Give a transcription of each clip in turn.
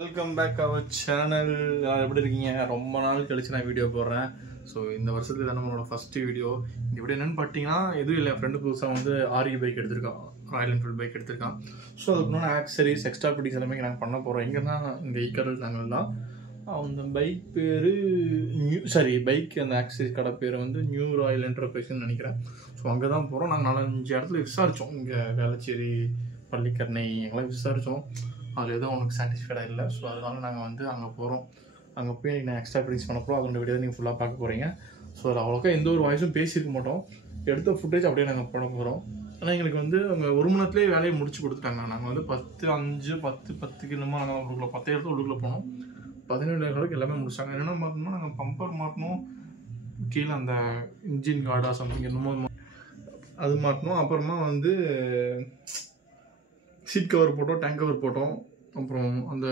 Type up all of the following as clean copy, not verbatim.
Welcome back our channel. எப்படி இருக்கீங்க? ரொம்ப நாள் கழிச்சு நான் வீடியோ போடுறேன். ஸோ இந்த வருஷத்துக்கு தான் நம்மளோட ஃபஸ்ட்டு வீடியோ. இந்த வீடியோ என்னென்னு பார்த்தீங்கன்னா, எதுவும் இல்லை, என் ஃப்ரெண்டு புதுசாக வந்து ஆர்இ பைக் எடுத்திருக்கான், ராயல் என்ஃபீல்டு பைக் எடுத்திருக்கான். ஸோ அதுக்கு முன்னாடி ஆக்சரிஸ் எக்ஸ்ட்ரா ஃபிட்டிங்ஸ் எல்லாமே நாங்கள் பண்ண போகிறோம். எங்கன்னா இங்கே ஈக்கடல் நாங்கள் தான். அந்த பைக் பேர் பைக் அந்த ஆக்சரிஸ் கடை பேர் வந்து நியூ ராயல் என்டர்பிரைஸ்ன்னு நினைக்கிறேன். ஸோ அங்கே தான் போகிறோம். நாங்கள் 4-5 இடத்துல விசாரித்தோம். இங்கே வேளச்சேரி, பள்ளிக்கரணை எங்கெல்லாம் விசாரித்தோம். அதில் எதுவும் உனக்கு சாட்டிஸ்ஃபைடாக இல்லை. ஸோ அதனால் நாங்கள் வந்து அங்கே போகிறோம். அங்கே போய் நான் எக்ஸ்ட்ரா ஃபிட்டிங்ஸ் பண்ண போகிறோம். அதோட வீடியோ நீங்கள் ஃபுல்லாக பார்க்க போகிறீங்க. ஸோ அதில் அவ்வளோக்கா எந்த ஒரு வாய்ஸும் பேசியிருக்க மாட்டோம். எடுத்த ஃபுட்டேஜ் அப்படியே நாங்கள் போட போகிறோம். ஆனால் எங்களுக்கு வந்து அவங்க 1 மணி நேரத்துலேயே வேலையை முடிச்சு கொடுத்துட்டாங்க. நாங்கள் வந்து 10:05 என்னமோ நாங்கள் உள்ளுக்குள்ள 10 இடத்துல உள்ளுக்குள்ள போனோம். 17 எல்லாமே முடிச்சாங்க. என்னென்ன மாற்றணும்னா, நாங்கள் பம்பர் மாட்டணும், கீழே அந்த இன்ஜின் கார்டா சம்திங் என்னமோ அது மாட்டணும். அப்புறமா வந்து சீட் கவர் போட்டோம், டேங்க் கவர் போட்டோம். அப்புறம் அந்த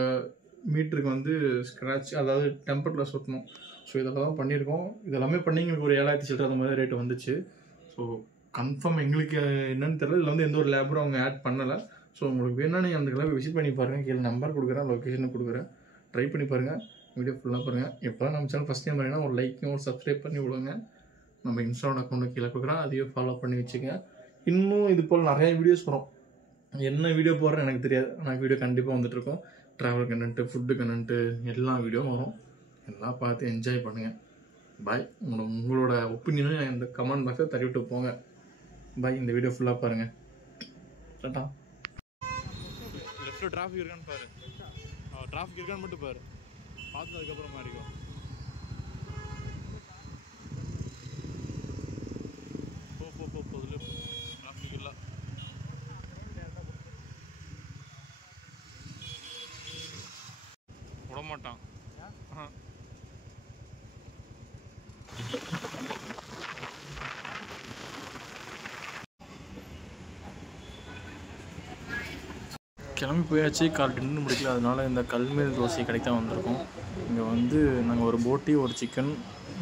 மீட்டருக்கு வந்து ஸ்க்ராட்ச், அதாவது டெம்பர் ஒட்டணும். ஸோ இதெல்லாம் தான் பண்ணியிருக்கோம். இதெல்லாமே பண்ணி எங்களுக்கு ஒரு 7,000 சில்லற அந்த மாதிரி ரேட்டு வந்துச்சு. ஸோ கன்ஃபார்ம் எங்களுக்கு என்னென்னு தெரியல, இதில் வந்து எந்த ஒரு லேபரும் அவங்க ஆட் பண்ணலை. ஸோ உங்களுக்கு வேணா நீங்கள் அந்த கிளம்பி விசிட் பண்ணி பாருங்கள். கீழே நம்பர் கொடுக்குறேன், லொக்கேஷனை கொடுக்குறேன், ட்ரை பண்ணி பாருங்கள். வீடியோ ஃபுல்லாக பாருங்கள். எப்போ தான் நம்ம சேனல் ஃபஸ்ட் டைம் பாருங்கன்னா ஒரு லைக்கும் ஒரு சப்ஸ்கிரைப் பண்ணி விடுங்க. நம்ம இன்ஸ்டாவோட அக்கௌண்ட்டு கீழே கொடுக்குறேன், அதையும் ஃபாலோ பண்ணி வச்சுங்க. இன்னும் இது போல் நிறைய வீடியோஸ் வரும். என்ன வீடியோ போடுறேன்னு எனக்கு தெரியாது, ஆனால் வீடியோ கண்டிப்பாக வந்துட்டுருக்கோம். ட்ராவல் கண்டென்ட்டு, ஃபுட்டு கண்டென்ட்டு, எல்லா வீடியோவும் வரும். எல்லாம் பார்த்து என்ஜாய் பண்ணுங்கள். பாய். உங்களோட ஒப்பீனியனும் இந்த கமெண்ட் பாக்ஸில் தள்ளிவிட்டு போங்க. பாய். இந்த வீடியோ ஃபுல்லாக பாருங்கள். டாடா. லெஃப்ட்டில் டிராஃபிக் இருக்கான்னு பாரு. டிராஃபிக் இருக்கான்னு மட்டும் பாரு, பார்த்து அதுக்கப்புறம் மாறிக்கும். போதில் டிராஃபிக் இல்லை. விடமாட்டான். கிளம்பி போயாச்சு. கால் டின்னு முடிக்கல, அதனால இந்த கல்மேல் தோசை கடைக்கு தான் வந்திருக்கோம். இங்கே வந்து நாங்கள் ஒரு போட்டி, ஒரு சிக்கன்,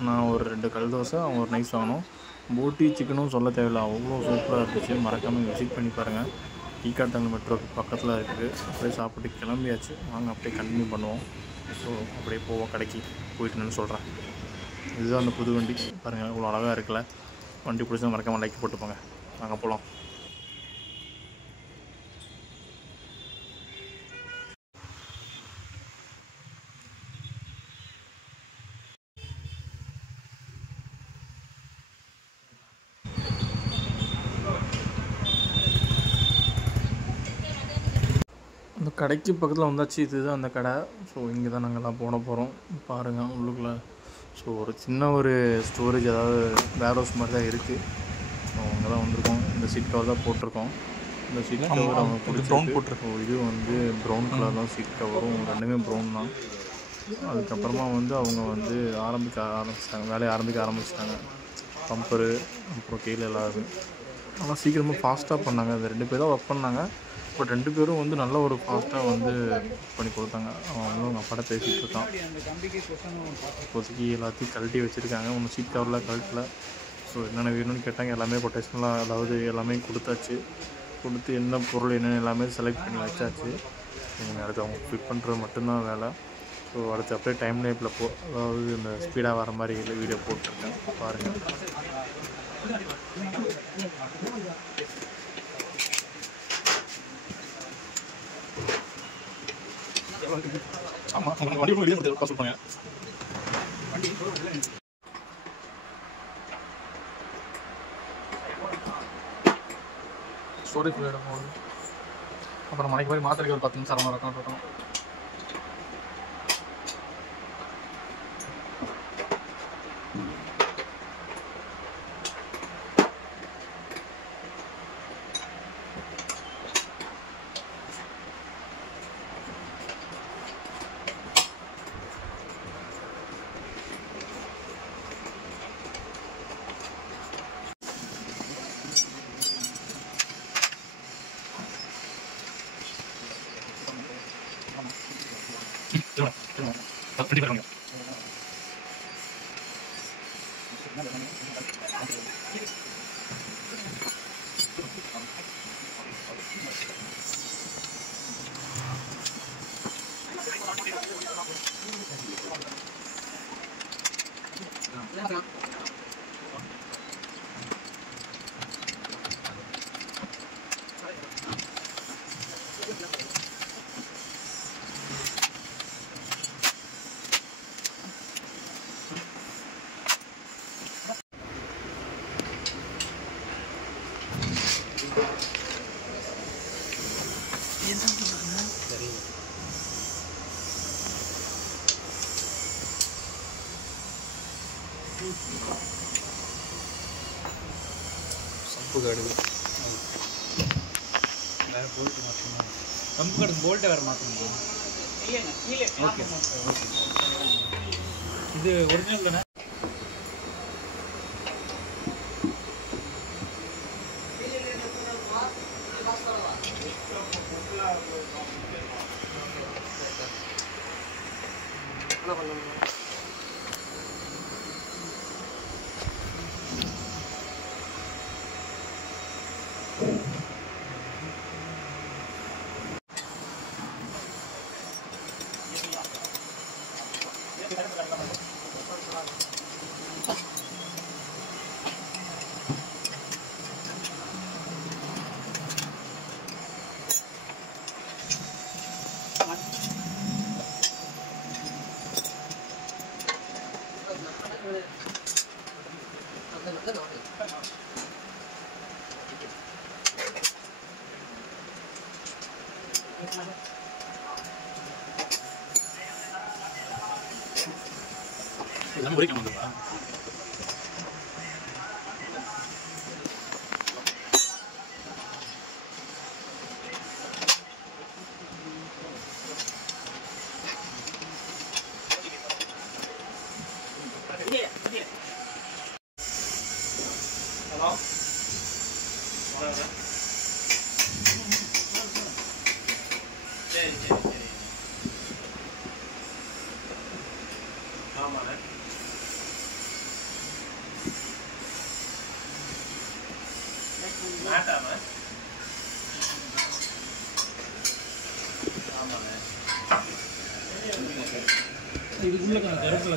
நான் ஒரு 2 கல் தோசை, அவங்க ஒரு நைஸ் வாங்கினோம். போட்டி சிக்கனும் சொல்ல தேவையில்லை, அவ்வளோ சூப்பராக இருந்துச்சு. மறக்காமல் விசிட் பண்ணி பாருங்கள். ஈக்காட்டல் மெட்ரோக்கு பக்கத்தில் இருக்குது. அப்படியே சாப்பிட்டு கிளம்பியாச்சு. வாங்க அப்படியே கண்டினியூ பண்ணுவோம். ஸோ அப்படியே போவோம் கடைக்கு. போயிட்டுன்னு சொல்கிறேன். இதுதான் அந்த புது வண்டி பாருங்கள், இவ்வளோ அழகாக இருக்குல்ல. வண்டி பிடிச்சா மறக்காமல் லைக் போட்டு போங்க. நாங்கள் போகலாம். அந்த கடைக்கு பக்கத்தில் வந்தாச்சு. இதுதான் அந்த கடை. ஸோ இங்கே தான் நாங்கள்லாம் போகிறோம். பாருங்கள் உள்ளுக்குள்ளே. ஸோ ஒரு சின்ன ஒரு ஸ்டோரேஜ், அதாவது வேர் ஹவுஸ் மாதிரி தான் இருக்குது. ஸோ அங்கே தான் வந்திருக்கோம். இந்த சீட் கவர் தான் போட்டிருக்கோம். இந்த சீட் கவர் அவங்க ப்ரௌன் போட்டிருக்கோம். இது வந்து ப்ரௌன் கலர் தான் சீட் கவரும், ரெண்டுமே ப்ரௌன் தான். அதுக்கப்புறமா வந்து அவங்க வந்து வேலையை ஆரம்பிச்சிட்டாங்க. பம்பரு அப்புறம் கீழே எல்லாருமே நல்லா சீக்கிரமாக ஃபாஸ்ட்டாக பண்ணாங்க. அது 2 பேர் தான் ஒர்க் பண்ணாங்க. பட் 2 பேரும் வந்து நல்ல ஒரு ஃபாஸ்ட்டாக வந்து பண்ணி கொடுத்தாங்க. அவங்களும் அவங்க அப்பாட்ட பேசிகிட்டு இருக்கான். இப்போதைக்கு எல்லாத்தையும் கழட்டி வச்சுருக்காங்க. ஒன்று சீட் கவரில் கழட்டல. ஸோ என்னென்ன வேணும்னு கேட்டாங்க. எல்லாமே கொட்டேஷன்லாம், அதாவது எல்லாமே கொடுத்தாச்சு. கொடுத்து என்ன பொருள் என்னென்ன எல்லாமே செலக்ட் பண்ணி வச்சாச்சு. அடுத்து அவங்க ஃபிட் பண்ணுறது மட்டும்தான் வேலை. ஸோ அடுத்து அப்படியே டைம் லைப்பில் அதாவது இந்த ஸ்பீடாக வர மாதிரி வீடியோ போட்டிருக்கேன், பாருங்கள். ஆமாம், உங்களுக்கு வண்டி வீடியோ கொடுத்து சொல்லுவாங்க. ஸ்டோரேஜ் போகுது. அப்புறம் மணிக்கு போய் மாத்திரைக்கு ஒரு 10 நிமிஷம் அரை மணி நேரம் இருக்கும். சம்பு காடு வேறு போல்ட்டு மாற்றணும். சம்பு காடுக்கு போல்ட்டை வேறு மாற்றணுமா? Okay okay. இது ஒரிஜினல் தானே? இதெல்லாம் ஒரே கம்மந்தா? ஹலோ சரி சரி சரி. ஆமாண்ணே. மாட்டாம ஆமாண்ணே. இதுக்குள்ள கருத்துல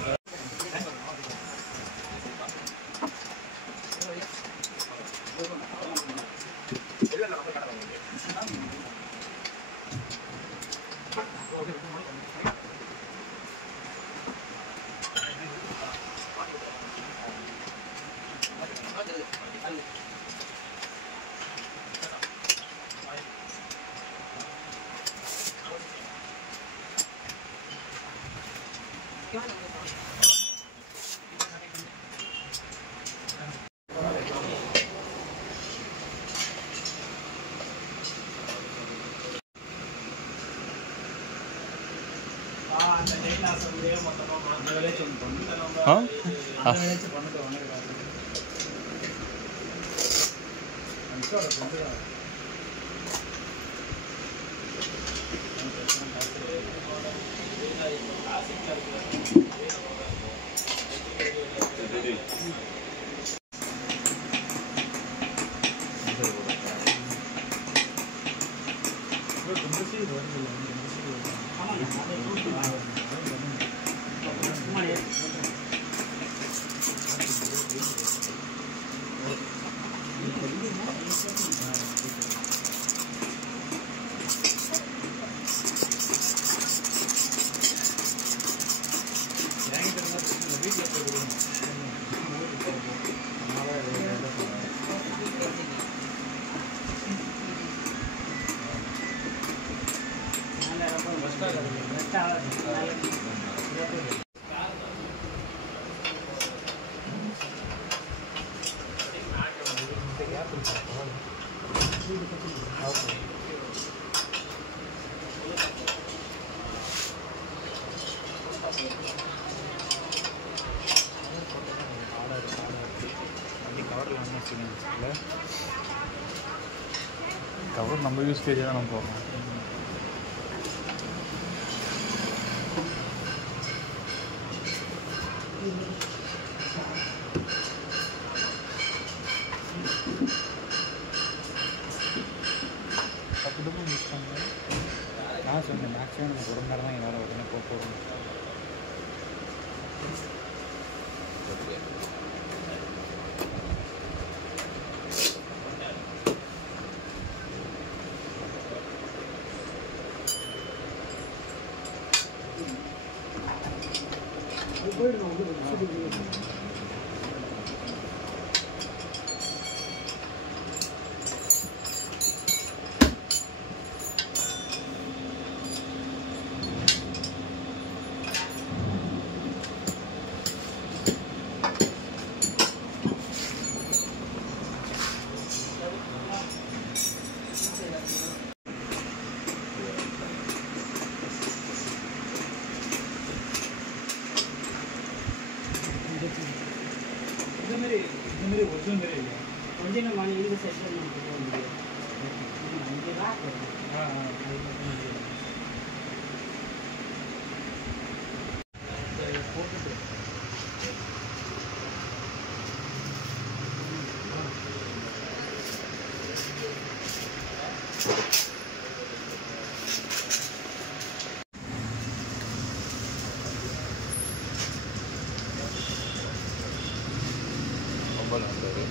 கவர் நம்ம யூஸ்கேஜ் தான் நம்ம போடுறோம். அப்படிதான் யூஸ் பண்ணுறேன். நான் சொன்னேன் மேக்ஸிமம் நமக்கு ஒரு மணி நேரம் தான் என்னால் உடனே போகணும். கொஞ்சம் மணி இந்த செஷன் போக போட்டுட்டு ரொம்ப நல்லது.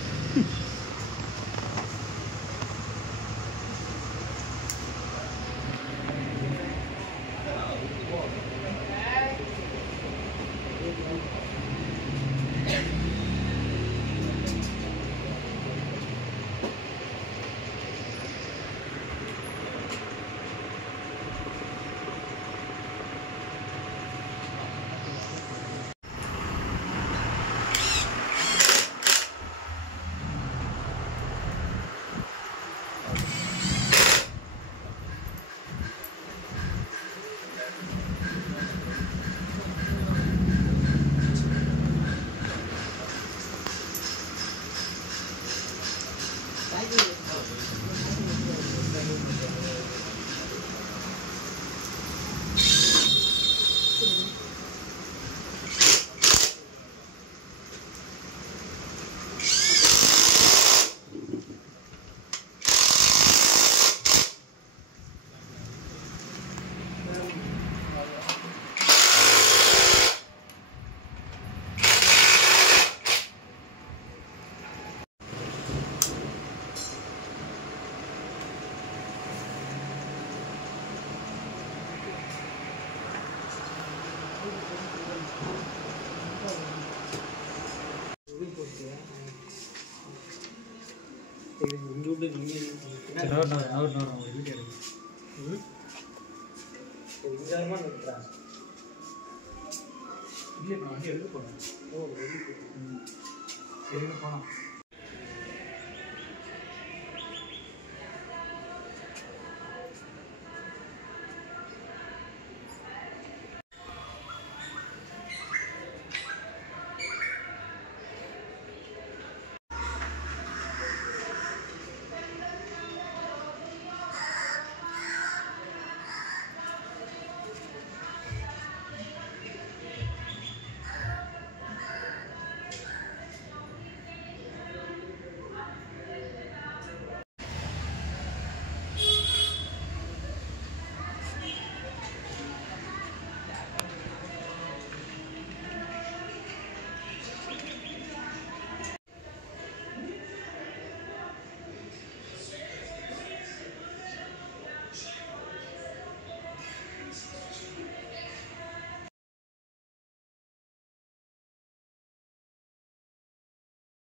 எடுக்க போனோம்.